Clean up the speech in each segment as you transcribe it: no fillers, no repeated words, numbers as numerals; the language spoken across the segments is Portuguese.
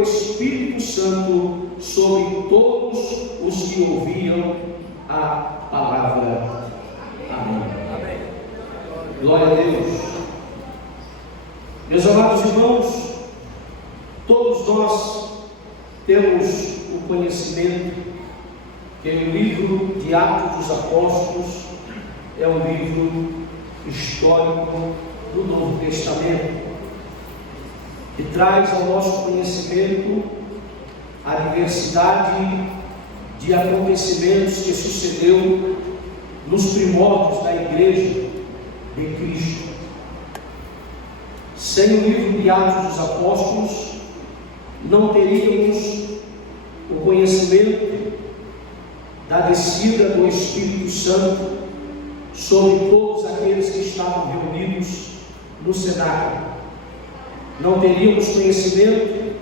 o Espírito Santo sobre todos os que ouviam a palavra. Amém. Amém. Glória a Deus. Meus amados irmãos, todos nós temos o conhecimento que o livro de Atos dos Apóstolos é um livro histórico do Novo Testamento, que traz ao nosso conhecimento a diversidade de acontecimentos que sucedeu nos primórdios da Igreja de Cristo. Sem o livro de Atos dos Apóstolos, não teríamos o conhecimento da descida do Espírito Santo sobre todos aqueles que estavam reunidos no cenáculo. Não teríamos conhecimento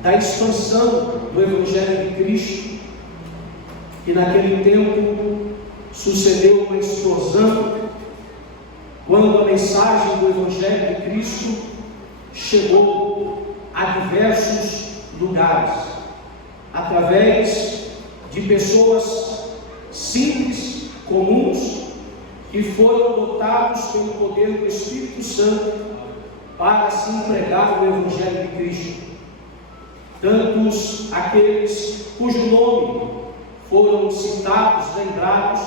da expansão do Evangelho de Cristo, que naquele tempo sucedeu uma explosão, quando a mensagem do Evangelho de Cristo chegou a diversos lugares, através de pessoas simples, comuns, que foram dotados pelo poder do Espírito Santo para se pregar o Evangelho de Cristo. Tantos aqueles cujo nome foram citados, lembrados,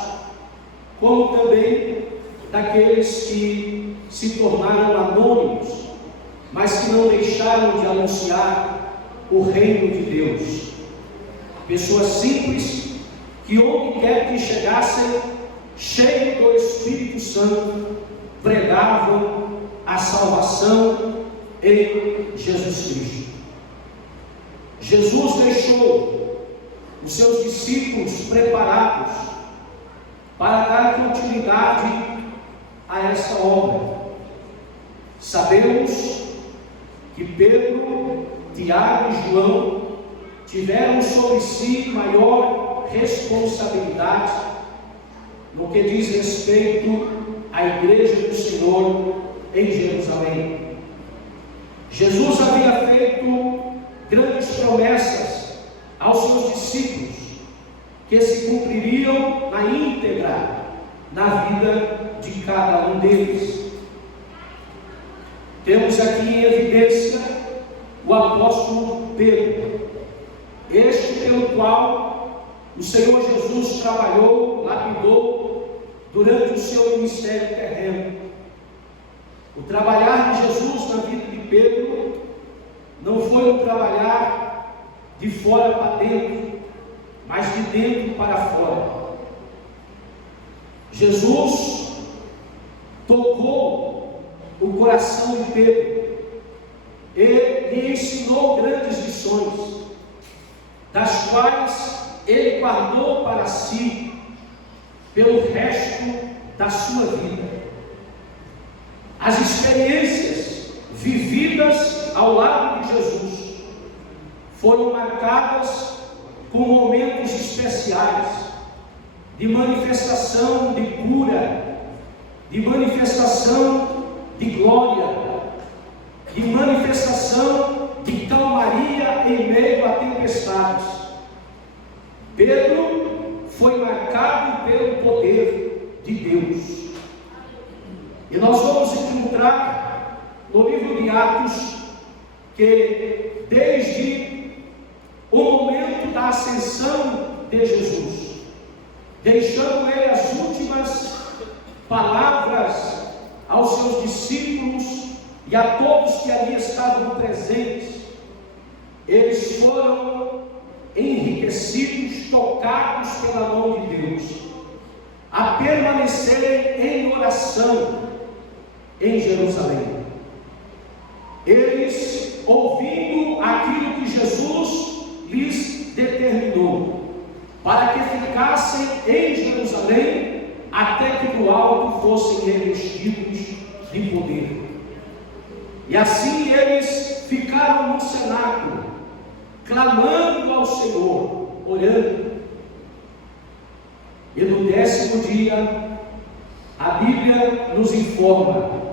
como também daqueles que se tornaram anônimos, mas que não deixaram de anunciar o reino de Deus. Pessoas simples que onde quer que chegassem, cheios do Espírito Santo, pregavam a salvação em Jesus Cristo. Jesus deixou os seus discípulos preparados para dar continuidade a essa obra. Sabemos que Pedro, Tiago e João tiveram sobre si maior responsabilidade no que diz respeito à Igreja do Senhor em Jerusalém. Jesus havia feito grandes promessas aos seus discípulos, que se cumpririam na íntegra na vida de cada um deles. Temos aqui em evidência o apóstolo Pedro, este pelo qual o Senhor Jesus trabalhou, lapidou durante o seu ministério terreno. O trabalhar de Jesus na vida de Pedro não foi um trabalhar de fora para dentro, mas de dentro para fora. Jesus tocou o coração de Pedro e lhe ensinou grandes lições, das quais ele guardou para si pelo resto da sua vida. As experiências vividas ao lado de Jesus foram marcadas com momentos especiais de manifestação de cura, de manifestação de glória, de manifestação de calmaria em meio a tempestades. Pedro foi marcado pelo poder de Deus. E nós vamos encontrar no livro de Atos que desde o momento da ascensão de Jesus, deixando ele as últimas palavras aos seus discípulos e a todos que ali estavam presentes, eles foram enriquecidos, tocados pela mão de Deus, a permanecerem em oração em Jerusalém. Eles, ouvindo aquilo que Jesus lhes determinou, para que ficassem em Jerusalém até que do alto fossem revestidos de poder. E assim eles ficaram no cenáculo, clamando ao Senhor, orando. E no 10º dia, a Bíblia nos informa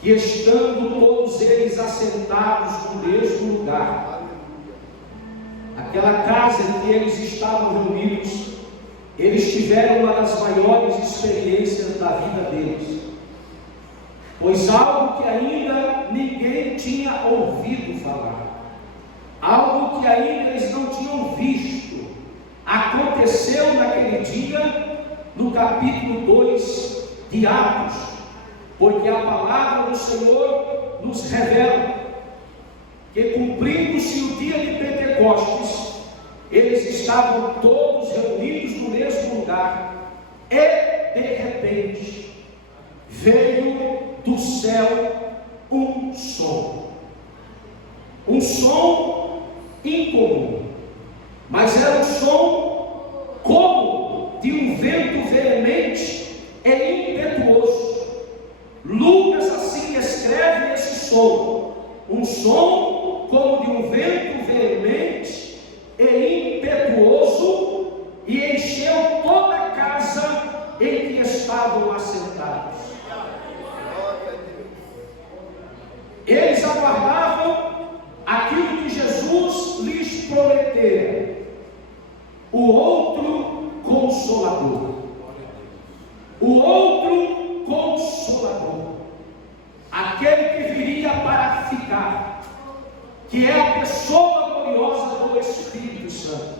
que estando todos eles assentados no mesmo lugar, aquela casa em que eles estavam reunidos, eles tiveram uma das maiores experiências da vida deles, pois algo que ainda ninguém tinha ouvido falar, algo que ainda eles não tinham visto, aconteceu naquele dia, no capítulo 2 de Atos, porque a palavra do Senhor nos revela que, cumprindo-se o dia de Pentecostes, eles estavam todos reunidos no mesmo lugar, e de repente veio do céu um som incomum, mas era um som como de um vento veemente e impetuoso. Lucas assim escreve esse som, um som como de um vento veemente e impetuoso, e encheu toda a casa em que estavam assentados. Eles aguardavam aquilo que Jesus lhes prometera, o outro Consolador. O outro Consolador, aquele que viria para ficar, que é a pessoa gloriosa do Espírito Santo.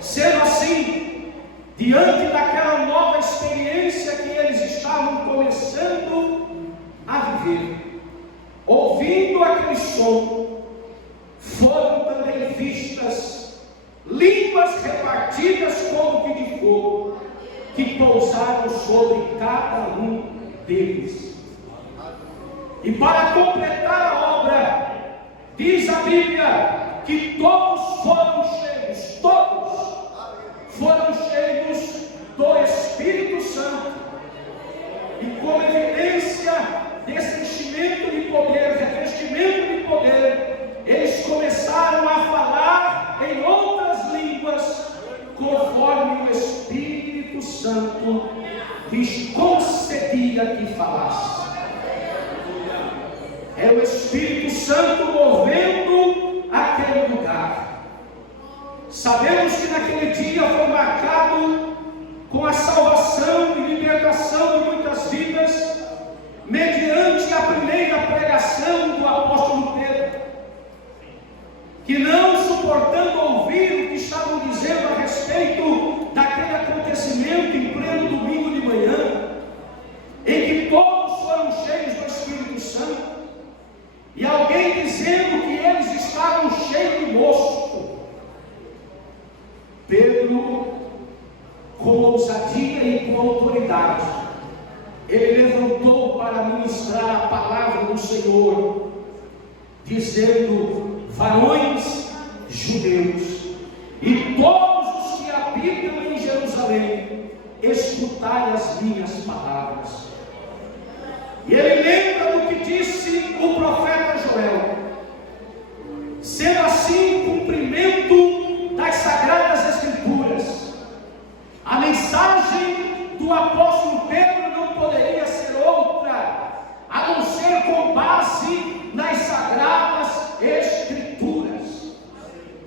Sendo assim, diante daquela nova experiência que eles estavam começando a viver, ouvindo aquele som, foram também vistas línguas repartidas como que de fogo, que pousaram sobre cada um deles. E para completar a obra, diz a Bíblia que todos foram cheios do Espírito Santo, e como evidência desse enchimento de poder, revestimento de poder, eles começaram a falar em outras línguas, conforme o Espírito Santo lhes concedia que falasse. É o Espírito Santo movendo aquele lugar. Sabemos que naquele dia foi marcado com a salvação e libertação de muitas vidas, mediante a primeira pregação do apóstolo Pedro, que, não suportando ouvir o que estavam dizendo a respeito daquele acontecimento em pleno domingo de manhã, em que todos foram cheios do Espírito Santo, e alguém dizendo que eles estavam cheios de mosto, Pedro, com ousadia e com autoridade, ele levantou para ministrar a palavra do Senhor, dizendo: varões judeus e todos os que habitam em Jerusalém, escutai as minhas palavras. E ele lembra do que disse o profeta Joel, sendo assim cumprimento das Sagradas Escrituras. A mensagem do apóstolo Pedro não poderia ser outra, a não ser com base nas Sagradas Escrituras.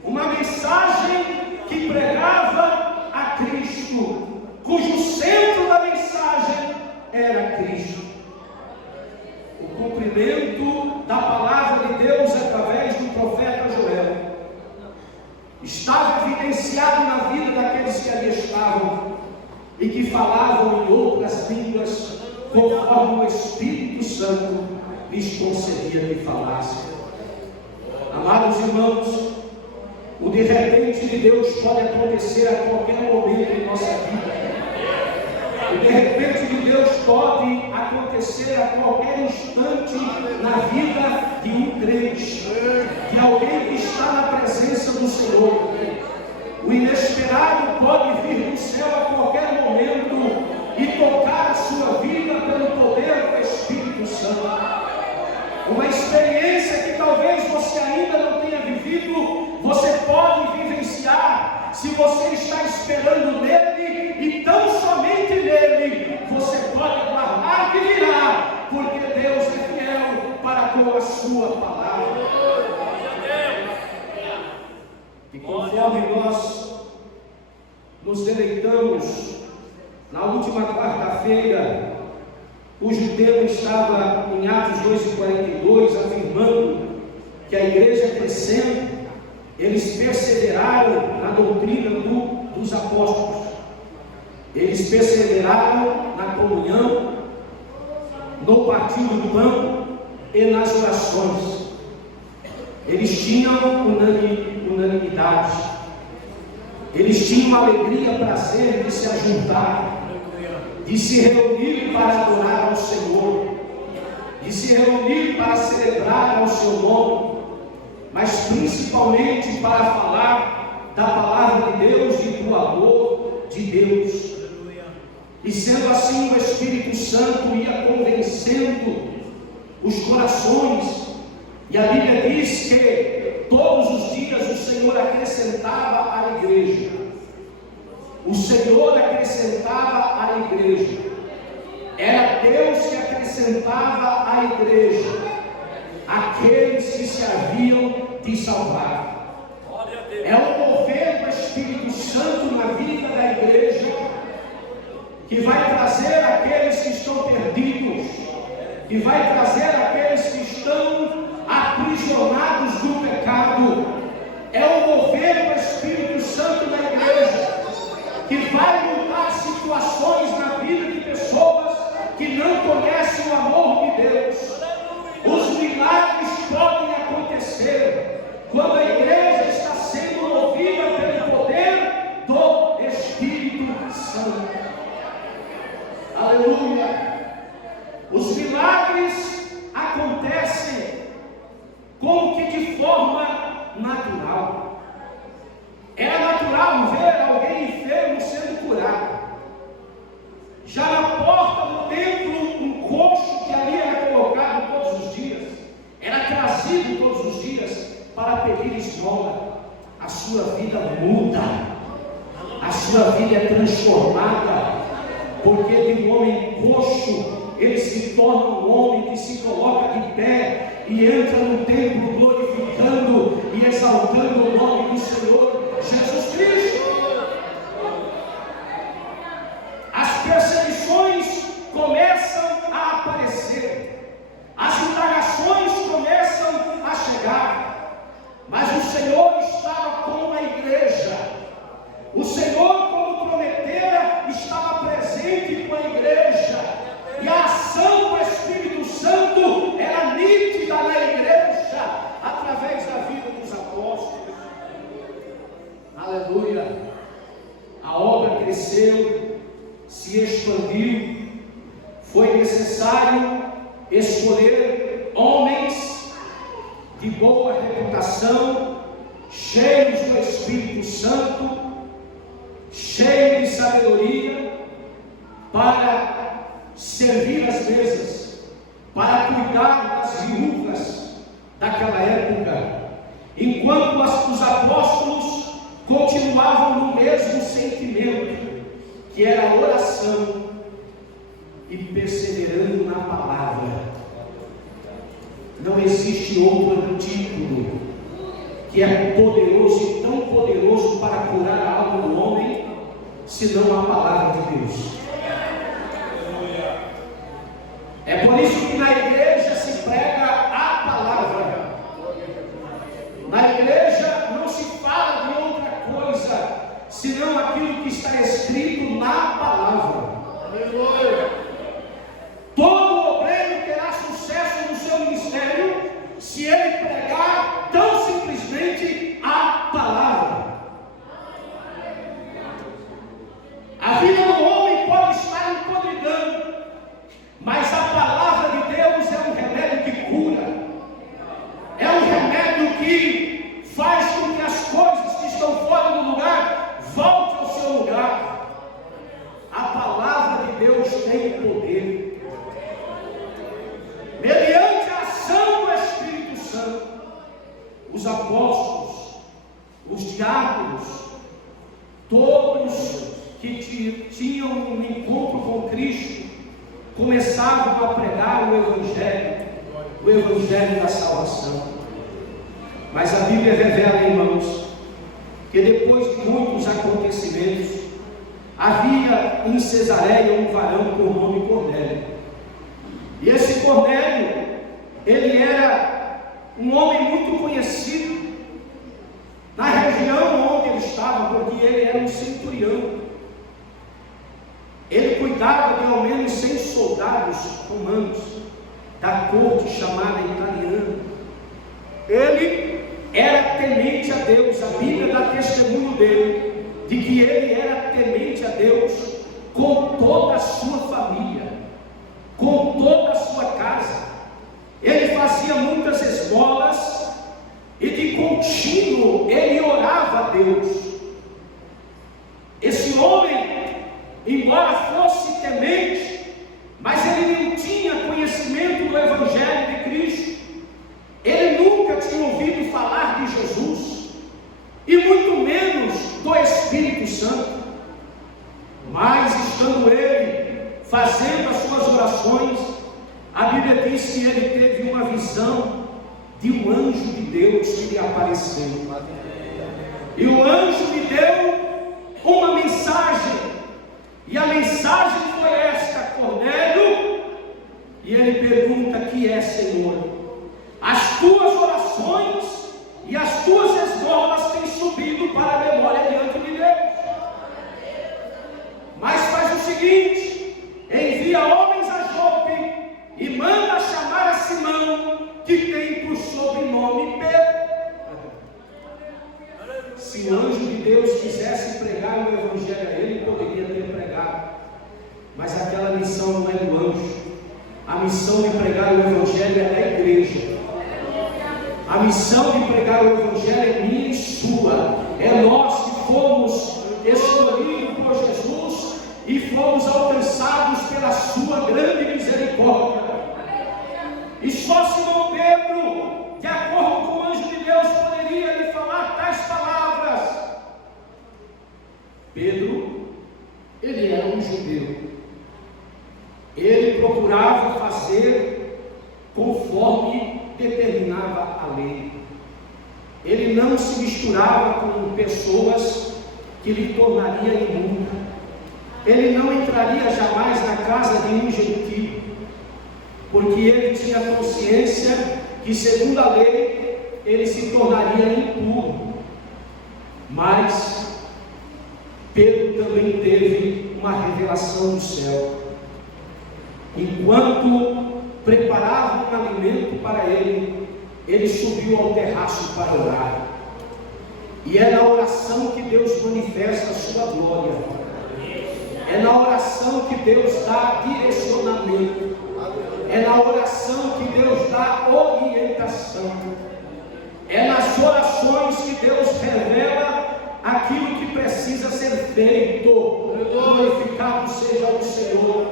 Uma mensagem que pregava a Cristo, cujo centro da mensagem era Cristo. O cumprimento da palavra de Deus através do profeta Joel estava evidenciado na vida daqueles que ali estavam e que falavam em outras línguas, conforme o Espírito Santo lhes concedia que falassem. Amados irmãos, o de repente de Deus pode acontecer a qualquer momento em nossa vida. O de repente de Deus pode acontecer a qualquer instante na vida de um crente, de alguém que está na presença do Senhor. O inesperado pode vir do céu a qualquer momento e tocar a sua vida pelo poder do Espírito Santo. Uma experiência que talvez você ainda não tenha vivido, você pode vivenciar se você está esperando nele, e tão somente nele você pode aguardar que virá, porque Deus é fiel para com a sua palavra. conforme nós nos deleitamos na última quarta-feira, cujo tema estava em Atos 2:42, afirmando que a igreja crescendo, eles perseveraram na doutrina dos apóstolos, eles perseveraram na comunhão, no partir do pão e nas orações. Eles tinham unanimidade, eles tinham alegria, prazer de se ajuntar, de se reunir para adorar ao Senhor, de se reunir para celebrar ao seu nome, mas principalmente para falar da palavra de Deus e do amor de Deus. E sendo assim, o Espírito Santo ia convencendo os corações, e a Bíblia diz que todos os dias o Senhor acrescentava à igreja. O Senhor acrescentava à igreja. Era Deus que acrescentava à igreja aqueles que se haviam de salvar. É o mover do Espírito Santo na vida da igreja que vai trazer aqueles que estão perdidos, que vai trazer aqueles que estão aprisionados do pecado. É o mover do Espírito Santo na igreja que vai mudar situações na vida de pessoas que não conhecem o amor de Deus. Os milagres podem acontecer quando a igreja está sendo movida pelo poder do Espírito Santo. Aleluia! Os milagres acontecem como que de forma natural. Era natural ver alguém enfermo sendo curado. Já na porta do templo, um coxo que ali era colocado todos os dias, era trazido todos os dias para pedir esmola. A sua vida muda, a sua vida é transformada, porque de um homem coxo ele se torna um homem que se coloca de pé e entra no templo glorificando e exaltando o nome do Senhor Jesus Cristo. As perseguições começam a aparecer, as indagações começam a chegar, mas o Senhor estava com a igreja. O Senhor, como prometera, estava presente com a igreja. E a ação do Espírito Santo era nítida na igreja, através da vida dos apóstolos. Aleluia! A obra cresceu, se expandiu. Foi necessário escolher homens de boa reputação, cheios do Espírito Santo, cheios de sabedoria, para servir as mesas, para cuidar das viúvas daquela época, enquanto os apóstolos continuavam no mesmo sentimento, que era a oração e perseverando na palavra. Não existe outro título que é poderoso e tão poderoso para curar a alma do homem, senão a palavra de Deus. É por isso que na igreja se prega a palavra. Na igreja não se fala de outra coisa, senão aquilo que está escrito na palavra. Todo obreiro terá sucesso no seu ministério se ele pregar tão simplesmente a palavra. A vida do homem pode estar em podridão, mas a palavra de Deus é um remédio que cura, é um remédio que faz com que as coisas que estão fora do lugar voltem ao seu lugar. A palavra de Deus tem poder, mediante a ação do Espírito Santo. Os apóstolos, os diáconos, todos que tinham um encontro com Cristo, começavam a pregar o Evangelho da salvação. Mas a Bíblia revela, irmãos, que depois de muitos acontecimentos, havia em Cesareia um varão por nome Cornélio. E esse Cornélio, ele era um homem muito conhecido na região onde ele estava, porque ele era um centurião. Ele cuidava de ao menos 100 soldados romanos da corte chamada italiana. Ele era temente a Deus. A Bíblia dá testemunho dele, de que ele era temente a Deus com toda a sua família, com toda a sua casa. Ele fazia muitas esmolas e de contínuo ele orava a Deus. Esse homem, embora fosse temente, mas ele não tinha conhecimento do Evangelho de Cristo. Ele nunca tinha ouvido falar de Jesus, e muito menos do Espírito Santo. Mas estando ele fazendo as suas orações, a Bíblia diz que ele teve uma visão de um anjo de Deus que lhe apareceu. E o anjo lhe deu uma mensagem, e a mensagem foi esta: Cornélio. E ele pergunta: que é, Senhor? As tuas orações e as tuas esmolas têm subido para a memória diante de Deus. Mas faz o seguinte: envia homens a Jope e manda chamar a Simão, que tem por sobrenome Pedro. Se o anjo de Deus quisesse pregar o Evangelho a ele, poderia ter pregado. Mas aquela missão não é do anjo. A missão de pregar o Evangelho é da igreja. A missão de pregar o Evangelho é minha e sua. É nós que fomos escolhidos por Jesus e fomos alcançados pela sua grande misericórdia. E só Simão Pedro, de acordo com o anjo de Deus, poderia lhe falar tais palavras. Pedro, ele era um judeu. Ele procurava fazer conforme determinava a lei. Ele não se misturava com pessoas que lhe tornaria imundo. Ele não entraria jamais na casa de um gentio, porque ele tinha consciência que, segundo a lei, ele se tornaria impuro. Mas Pedro também teve uma revelação do céu. Enquanto preparava um alimento para ele, ele subiu ao terraço para orar. E é na oração que Deus manifesta a sua glória. É na oração que Deus dá direcionamento. É na oração que Deus dá orientação. É nas orações que Deus revela aquilo que precisa ser feito. Glorificado seja o Senhor.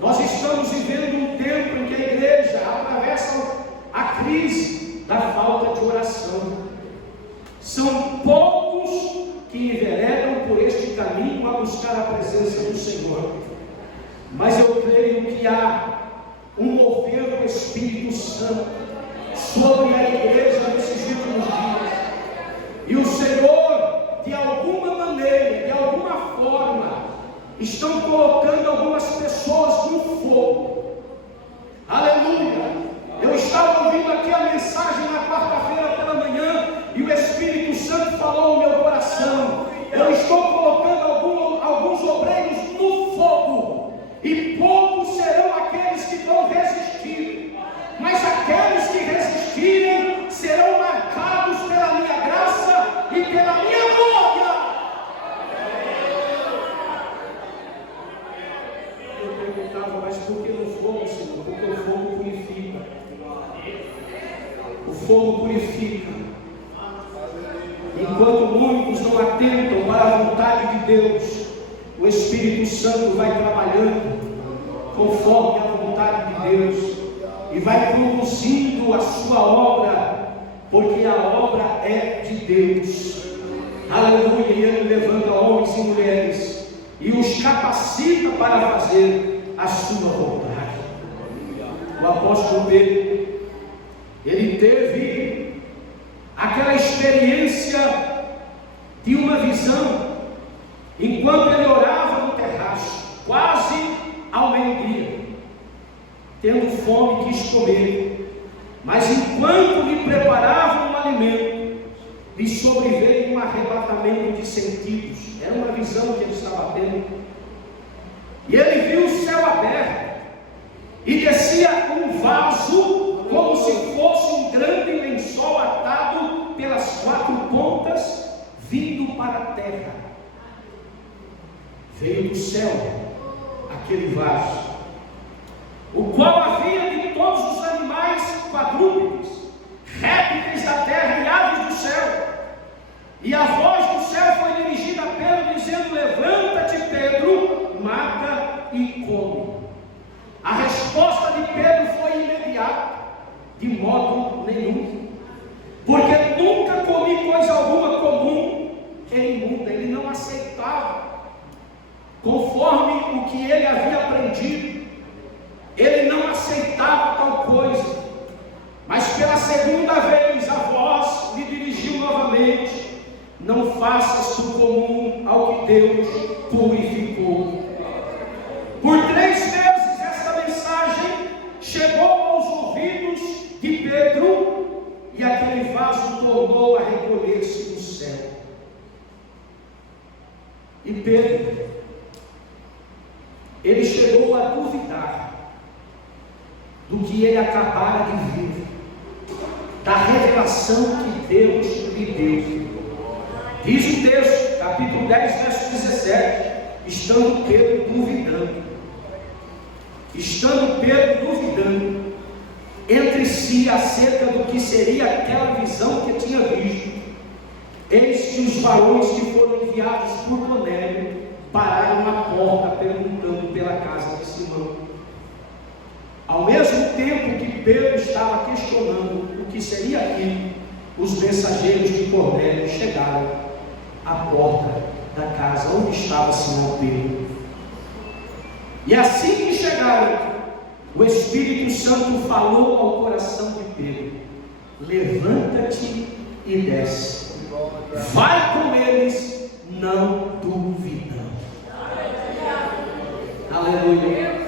Nós estamos vivendo um tempo em que a igreja atravessa a crise da falta de oração. São poucos que enveredam por este caminho a buscar a presença do Senhor. Mas eu creio que há um mover do Espírito Santo sobre a igreja nesses últimos dias. E o Senhor, de alguma maneira, de alguma forma, estão colocando algumas pessoas no fogo. Aleluia! Eu estava ouvindo aqui a mensagem na quarta-feira pela manhã, e o Espírito Santo falou no meu coração: eu estou colocando alguns obreiros no fogo, e poucos serão aqueles que vão resistir, mas aqueles que resistirem serão marcados pela minha graça e pela minha glória. Eu perguntava: mas por que no fogo, Senhor? Porque o fogo purifica. O fogo purifica. Enquanto muitos não atentam para a vontade de Deus, o Espírito Santo vai trabalhando conforme a vontade de Deus e vai produzindo a sua obra, porque a obra é de Deus. Aleluia! E Ele levanta homens e mulheres e os capacita para fazer a sua vontade. O apóstolo Pedro, ele teve aquela experiência visão, enquanto ele orava no terraço, quase ao meio-dia, tendo fome, quis comer, mas enquanto lhe preparavam um alimento, lhe sobreveio um arrebatamento de sentidos. Era uma visão que ele estava tendo, e ele viu o céu aberto, e descia um vaso, como se fosse um grande lençol atado pelas 4 pontas, vindo para a terra. Veio do céu aquele vaso, o qual havia de todos os animais quadrúpedes, répteis da terra e aves do céu. E a voz do céu foi dirigida a Pedro, dizendo: levanta-te, Pedro, mata e come. A resposta de Pedro foi imediata: de modo nenhum, porque nunca comi coisa alguma comum e imunda. Ele não aceitava conforme o que ele havia aprendido, ele não aceitava tal coisa. Mas pela segunda vez a voz lhe dirigiu novamente: não faças do comum ao que Deus purificou. Por 3 vezes essa mensagem chegou aos ouvidos de Pedro, e aquele vaso tornou a recolher-se no céu. E Pedro, ele chegou a duvidar do que ele acabara de ver, da revelação que Deus lhe deu. Diz o texto, capítulo 10, verso 17: estando Pedro duvidando entre si acerca do que seria aquela visão que tinha visto, eis que os varões que foram enviados por Cornélio pararam à porta, perguntando pela casa de Simão. Ao mesmo tempo que Pedro estava questionando o que seria aquilo, os mensageiros de Cornélio chegaram à porta da casa onde estava Simão Pedro. E assim que chegaram, o Espírito Santo falou ao coração de Pedro: levanta-te e desce, vai com eles, não duvidando. Aleluia.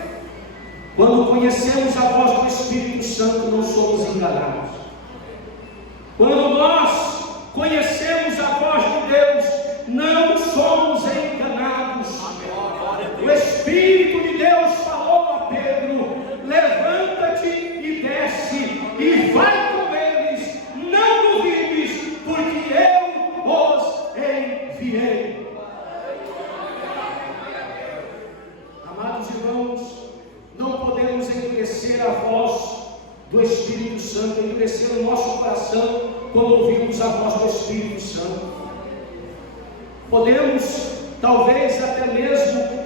Quando conhecemos a voz do Espírito Santo, não somos enganados. Quando nós conhecemos a voz de Deus, não somos enganados. O Espírito de Deus falou a Pedro: levanta-te e desce, e vai com eles, não duvides, porque eu os enviei. Amados irmãos, não podemos endurecer a voz do Espírito Santo, endurecer o nosso coração quando ouvimos a voz do Espírito Santo. Podemos, talvez até mesmo,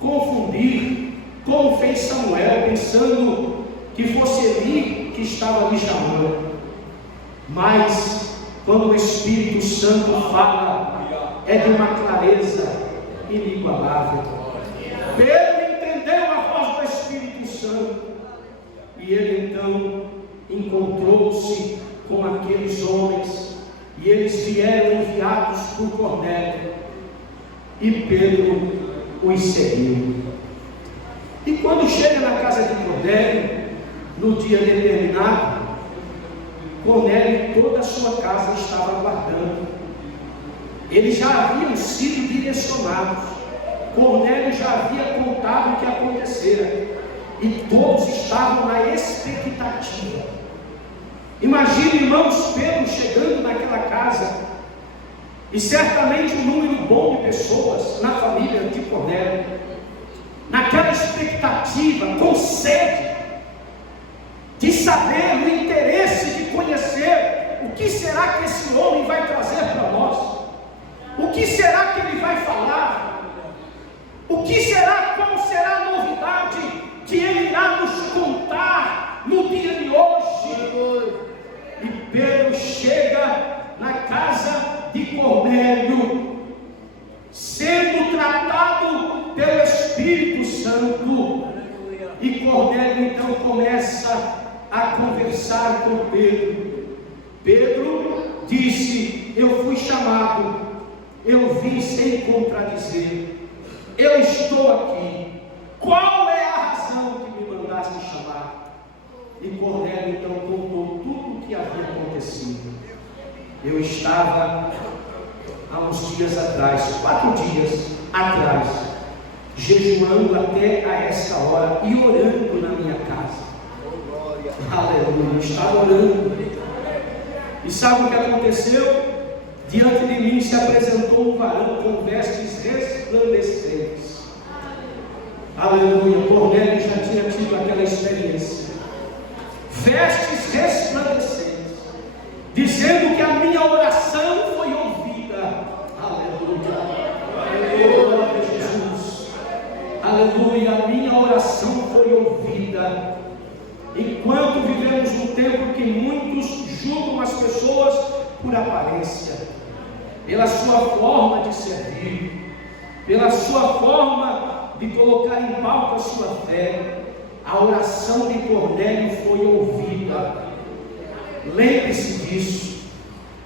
confundir, como fez Samuel, pensando que fosse Eli que estava lhe chamando. Mas, quando o Espírito Santo fala, é de uma clareza inigualável. Pedro entendeu a voz do Espírito Santo, e ele então encontrou-se com aqueles homens, e eles vieram enviados por Cornélio, e Pedro os seguiu. E quando chega na casa de Cornélio, no dia determinado, Cornélio e toda a sua casa estavam aguardando. Eles já haviam sido direcionados. Cornélio já havia contado o que acontecera, e todos estavam na expectativa. Imagine, irmãos, Pedro chegando naquela casa, e certamente um número bom de pessoas na família de Cornélio, naquela expectativa, com sede de saber, o interesse de conhecer o que será que esse homem vai trazer para nós, o que será que ele vai falar, o que será, qual será a novidade que ele irá nos contar no dia de hoje. E Pedro chega na casa de Cornélio, sendo tratado pelo Espírito Santo, e Cornélio então começa a conversar com Pedro. Pedro disse: eu fui chamado eu vim sem contradizer, eu estou aqui, qual é a razão que me mandaste chamar? E Cornélio então contou tudo o que havia acontecido. Eu estava há uns dias atrás, 4 dias atrás, jejuando até a esta hora e orando na minha casa. Aleluia, estava orando. E sabe o que aconteceu? Diante de mim se apresentou um varão com vestes resplandecentes. Aleluia, Cornélio já tinha tido aquela experiência. Vestes resplandecentes, dizendo que a minha oração foi ouvida. Aleluia, glória a Jesus. Aleluia, a minha oração foi ouvida. Enquanto vivemos um tempo que muitos julgam as pessoas por aparência, pela sua forma de servir, pela sua forma de colocar em pauta a sua fé, a oração de Cornélio foi ouvida. Lembre-se disso.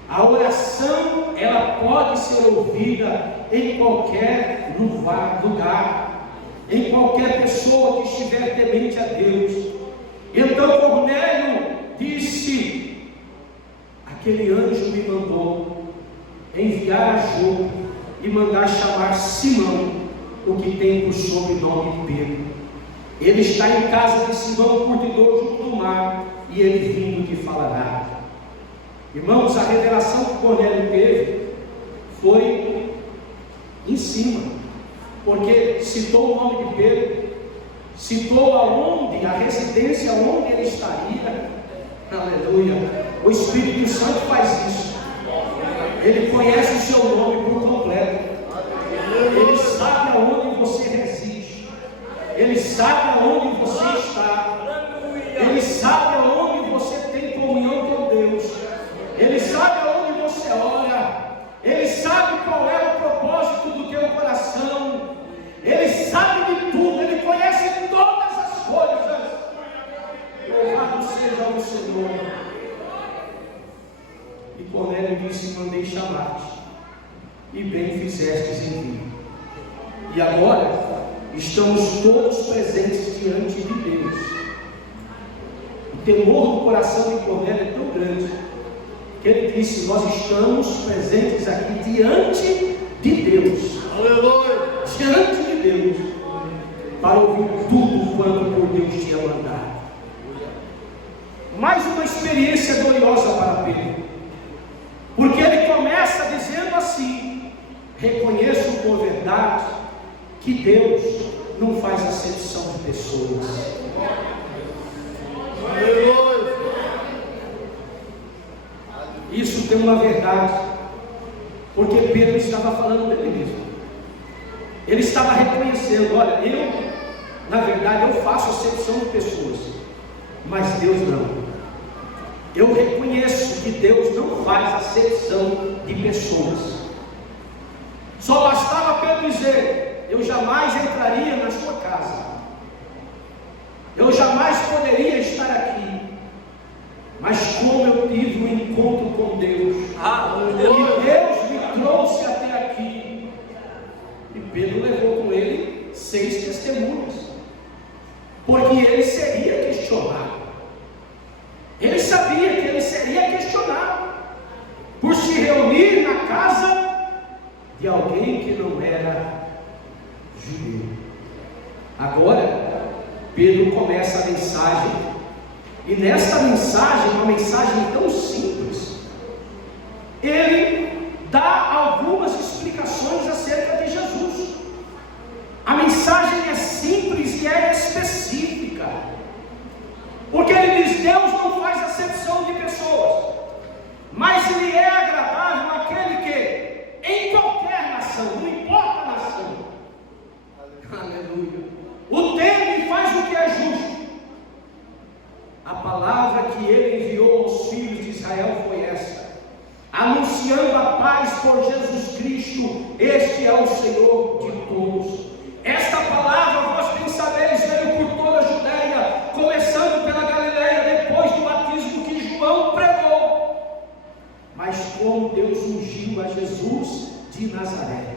A oração, ela pode ser ouvida em qualquer lugar, em qualquer pessoa que estiver temente a Deus. Então Cornélio disse: aquele anjo me mandou enviar a Jope e mandar chamar Simão, o que tem por sobrenome Pedro. Ele está em casa de Simão, curtidor junto do mar, e ele vindo te falará. Irmãos, a revelação que Cornélio teve foi em cima, porque citou o nome de Pedro, citou aonde, a residência onde ele estaria. Aleluia. O Espírito Santo faz isso. Ele conhece o seu nome por completo. Ele sabe aonde você reside. Ele sabe aonde você está. Ele sabe aonde você tem comunhão com Deus. Ele sabe aonde você ora. Ele sabe qual é o propósito do teu coração. Ele sabe de tudo. Ele conhece todas as coisas. Louvado seja o Senhor. E Cornélio disse: mandei chamar-te, e bem fizestes em vir. E agora estamos todos presentes diante de Deus. O temor do coração de Cornélio é tão grande que ele disse: nós estamos presentes aqui diante de Deus. Aleluia! Diante de Deus, para ouvir tudo quanto por Deus tinha mandado. Mais uma experiência gloriosa para Pedro, porque ele começa dizendo assim: reconheço com verdade que Deus não faz acepção de pessoas. Isso tem uma verdade, porque Pedro estava falando dele mesmo. Ele estava reconhecendo: olha, na verdade eu faço acepção de pessoas, mas Deus não. Eu reconheço que Deus não faz acepção de pessoas. Só bastava Pedro dizer: eu jamais entraria na sua casa, eu jamais poderia estar aqui, mas como eu tive um encontro com Deus, e Deus me trouxe até aqui. E Pedro levou com ele 6 testemunhas, porque ele seria questionado. Ele sabia que ele seria questionado por se reunir na casa de alguém que não era judeu. Agora, Pedro começa a mensagem, e nesta mensagem, uma mensagem tão simples, ele dá algumas explicações acerca de Jesus. A mensagem é simples e é específica, porque ele diz: Deus não faz acepção de pessoas, mas Ele é agradável àquele que, em qualquer nação, não importa a nação, aleluia, o teme e faz o que é justo. A palavra que Ele enviou aos filhos de Israel foi essa, anunciando a paz por Jesus Cristo. Este é o Senhor de todos. Esta palavra, vós bem sabeis, veio por toda a Judeia, começando pela Galileia, depois do batismo que João pregou. Mas como Deus ungiu a Jesus de Nazaré.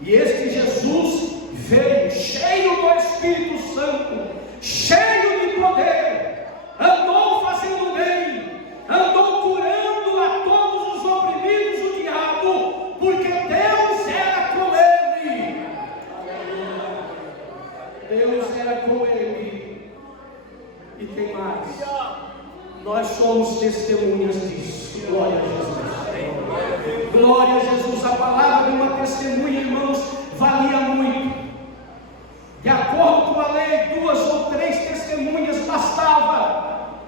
E este Jesus veio cheio do Espírito Santo, cheio de poder, andou fazendo bem, andou curando a todos os oprimidos do diabo, porque Deus era com ele. Deus era com ele. E tem mais, nós somos testemunhas disso. Glória a Jesus. Glória a Jesus. A palavra de uma testemunha, irmãos, valia muito. De acordo com a lei, 2 ou 3 testemunhas bastava.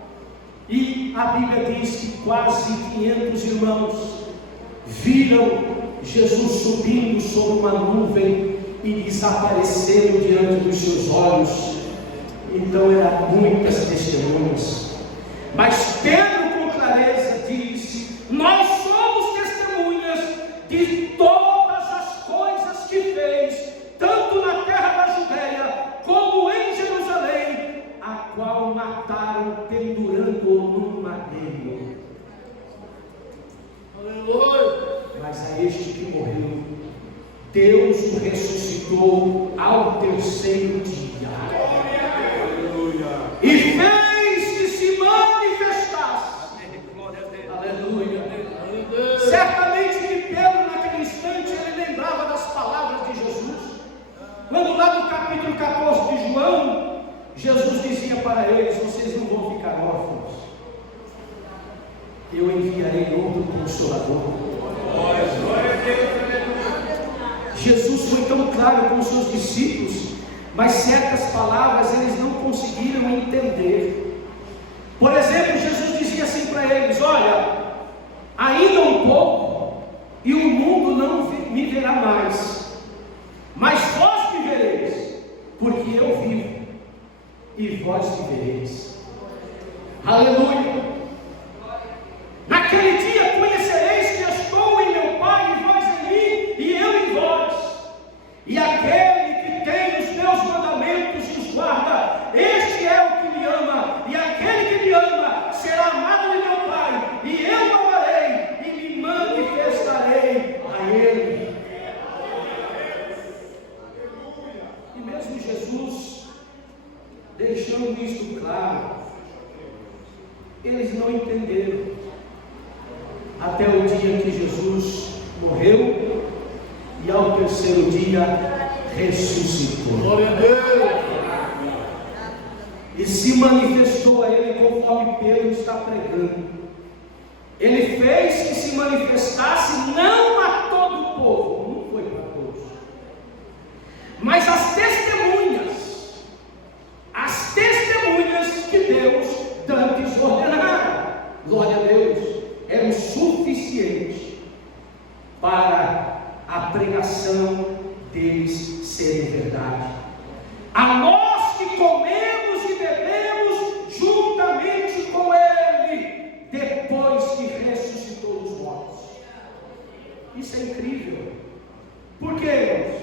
E a Bíblia diz que quase 500 irmãos viram Jesus subindo sobre uma nuvem e desaparecendo diante dos seus olhos. Então eram muitas testemunhas. Mas Pedro com clareza disse: nós somos testemunhas de todas as coisas que fez, tanto na terra da Judeia como em Jerusalém, a qual mataram pendurando-o num madeiro. Aleluia! Mas a este que morreu, Deus o ressuscitou ao 3º dia. Aleluia! E fez que se manifestasse. Aleluia! Certamente que Pedro naquele instante ele lembrava das palavras de Jesus. Quando lá no capítulo 14 de João, Jesus dizia para eles: vocês não vão ficar órfãos, eu enviarei outro Consolador. Jesus foi tão claro com os seus discípulos, mas certas palavras eles não conseguiram entender. Por exemplo, Jesus dizia assim para eles: olha, ainda um pouco e o mundo não me verá mais, mas vós me vereis, porque eu vivo e vós me vereis. Aleluia! Naquele dia conhecereis que estou em meu Pai, e vós em mim, e eu em vós. E aquele que tem os meus mandamentos e os guarda, este é o que me ama. E aquele que me ama será amado de meu Pai, e eu o amarei e me manifestarei a ele. E mesmo Jesus deixando isto claro, eles não entenderam. Até o dia que Jesus morreu e ao 3º dia ressuscitou. Glória a Deus! E se manifestou a ele conforme Pedro está pregando. Ele fez que se manifestasse não a todo o povo, não foi para todos, mas as testemunhas que Deus dantes ordenara. Glória a Deus! Era o suficiente para a pregação deles ser verdade. A nós que comemos e bebemos juntamente com ele, depois que ressuscitou dos mortos. Isso é incrível. Por quê, irmãos?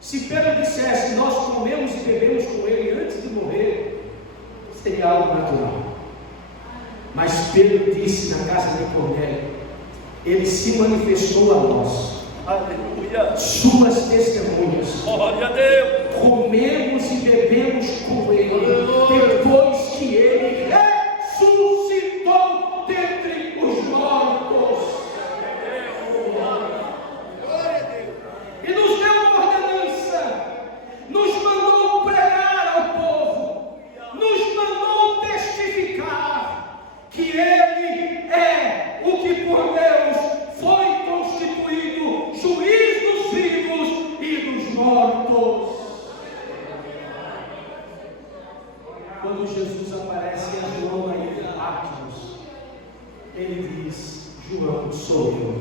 Se Pedro dissesse: nós comemos e bebemos com ele antes de morrer, seria algo natural. Mas Pedro disse na casa de Cornélio: ele se manifestou a nós. Aleluia! Suas testemunhas. Glória a Deus! Comemos e bebemos com ele. Aleluia! Depois que ele ressuscitou dentre os mortos. E nos deu uma ordenança, nos mandou pregar ao povo, nos mandou testificar que ele é o que por Deus foi constituído juiz dos vivos e dos mortos. Quando Jesus aparece a João na ilha de Patmos, ele diz: João, sou eu.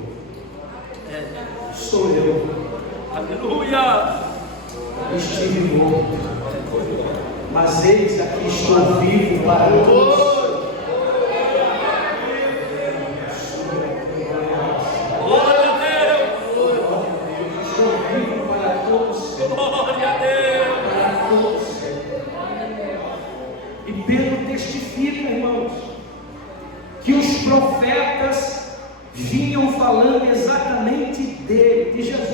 Sou eu. Aleluia! Estive morto, mas eis aqui estou vivo para todos. Pedro testifica, irmãos, que os profetas vinham falando exatamente dele, de Jesus.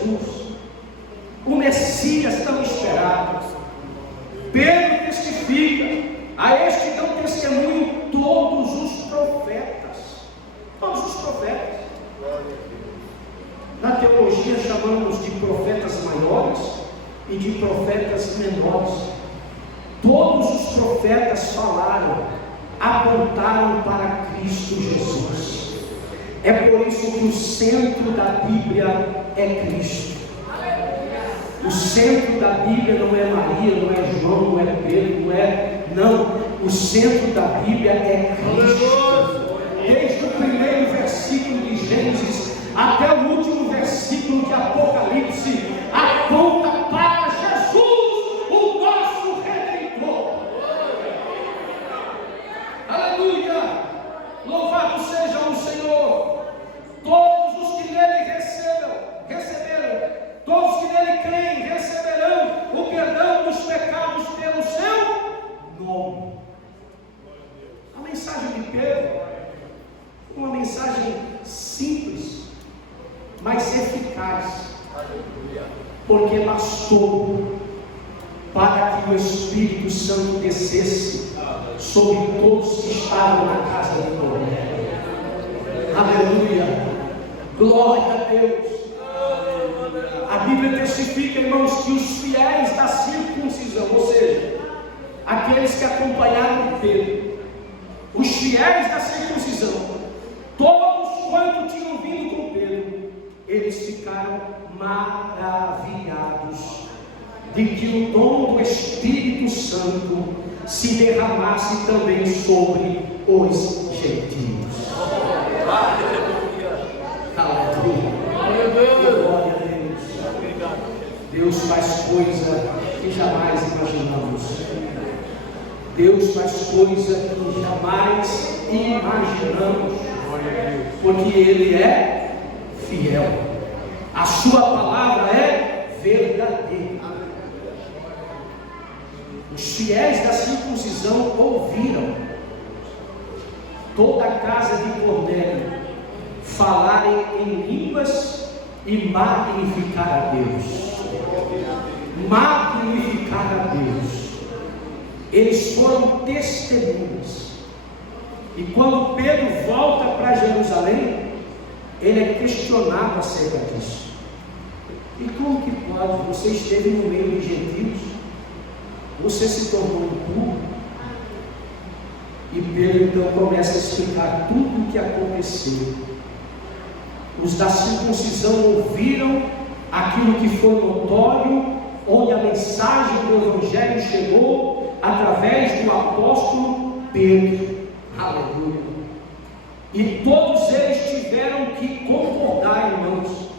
Messias tão esperado. Pedro testifica, a este dão testemunho todos os profetas. Todos os profetas. Na teologia chamamos de profetas maiores e de profetas menores. Todos os profetas falaram, apontaram para Cristo Jesus. É por isso que o centro da Bíblia é Cristo. O centro da Bíblia não é Maria, não é João, não é Pedro, não. O centro da Bíblia é Cristo. Desde o primeiro versículo de Gênesis até o último versículo de Apocalipse, aponta para Jesus, o nosso Redentor. Aleluia! Louvado seja o Senhor. Todos os que nele receberam, todos que nele creem, receberão o perdão dos pecados pelo seu nome. A mensagem de Pedro, uma mensagem simples, mas eficaz, porque bastou para que o Espírito Santo descesse sobre todos que estavam na casa de Cornélio. Aleluia, glória a Deus. A Bíblia testifica, irmãos, que os fiéis da circuncisão, ou seja, aqueles que acompanharam Pedro, os fiéis da circuncisão, todos quanto tinham vindo com Pedro, eles ficaram maravilhados de que o dom do Espírito Santo se derramasse também sobre os gentios. Aleluia. Glória a Deus. Deus faz coisa que jamais imaginamos. Deus faz coisa que jamais imaginamos. Porque Ele é fiel. A sua palavra é verdadeira. Os fiéis da circuncisão ouviram toda a casa de Cornélio falarem em línguas e magnificar a Deus. Magnificar a Deus. Eles foram testemunhas. E quando Pedro volta para Jerusalém, ele é questionado acerca disso. E como que pode? Você esteve no meio de gentios, você se tornou impuro. E Pedro então começa a explicar tudo o que aconteceu. Os da circuncisão ouviram aquilo que foi notório, onde a mensagem do Evangelho chegou através do apóstolo Pedro. Aleluia. E todos eles tiveram que concordar, irmãos.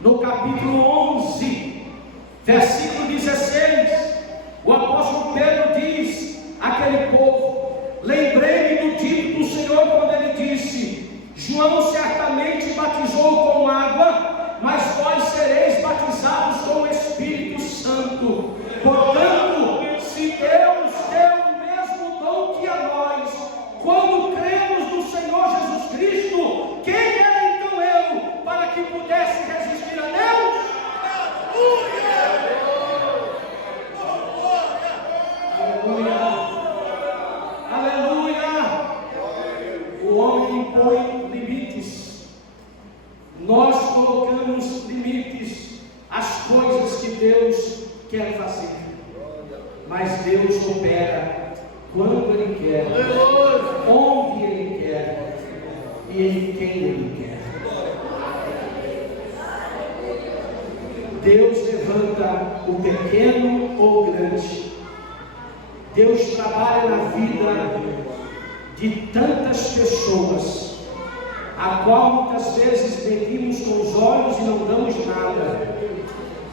No capítulo 11, versículo 16, o apóstolo Pedro diz àquele povo: lembrei-me do dito do Senhor quando ele disse: João certamente batizou com água, mas vós sereis batizados com o Espírito Santo. Portanto, se Deus deu o mesmo dom que a nós, quando cremos no Senhor Jesus Cristo, quem era então eu para que pudesse resistir a Deus? Aleluia! Aleluia! O homem impõe limites. Nós colocamos limites às coisas que Deus quer fazer. Mas Deus opera quando Ele quer, onde Ele quer e em quem Ele quer. Deus levanta o pequeno ou o grande. Deus trabalha na vida de tantas pessoas, a qual muitas vezes medimos com os olhos e não damos nada.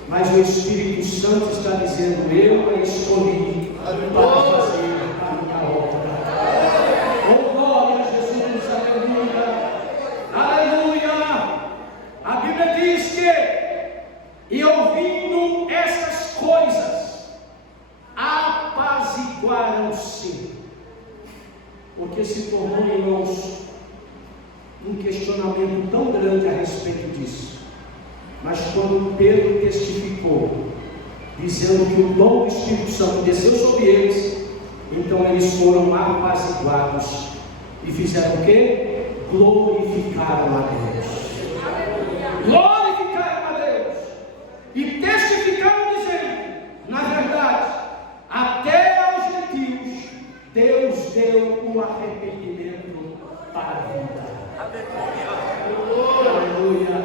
Mas o Espírito Santo está dizendo: eu a escolhi para fazer a minha obra. Oh, glória a Jesus, aleluia, aleluia. A Bíblia diz que, e ouvindo essas coisas, apaziguaram-se, porque se tornou, irmãos, um questionamento tão grande a respeito disso. Mas quando Pedro testificou dizendo que o dom do Espírito Santo desceu sobre eles. Então eles foram apaziguados e fizeram o quê? Glorificaram a Deus. Glorificaram a Deus e testificaram dizendo: na verdade, até aos gentios Deus deu o arrependimento para a vida. Aleluia,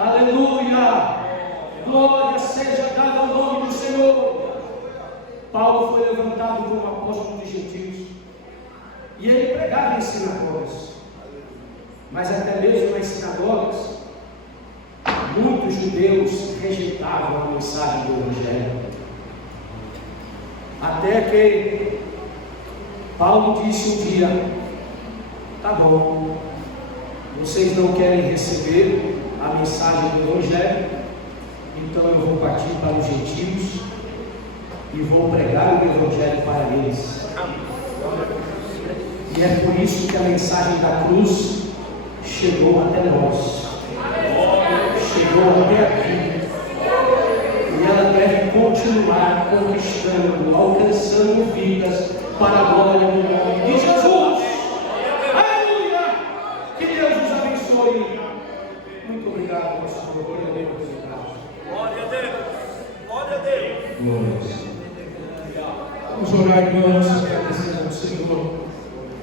aleluia, glória seja dada ao nome do Senhor. Paulo foi levantado como apóstolo dos gentios e ele pregava em sinagogas, mas até mesmo nas sinagogas muitos judeus rejeitavam a mensagem do Evangelho, até que Paulo disse um dia: tá bom, vocês não querem receber a mensagem do Evangelho, então eu vou partir para os gentios e vou pregar o Evangelho para eles. E é por isso que a mensagem da cruz chegou até nós, chegou até aqui, e ela deve continuar conquistando, alcançando vidas para a glória do nome de Jesus. Aleluia! Que Deus nos abençoe. Muito obrigado, pastor. Glória a Deus. Glória a Deus. Glória a Deus. Glória a Deus. Vamos orar, irmãos.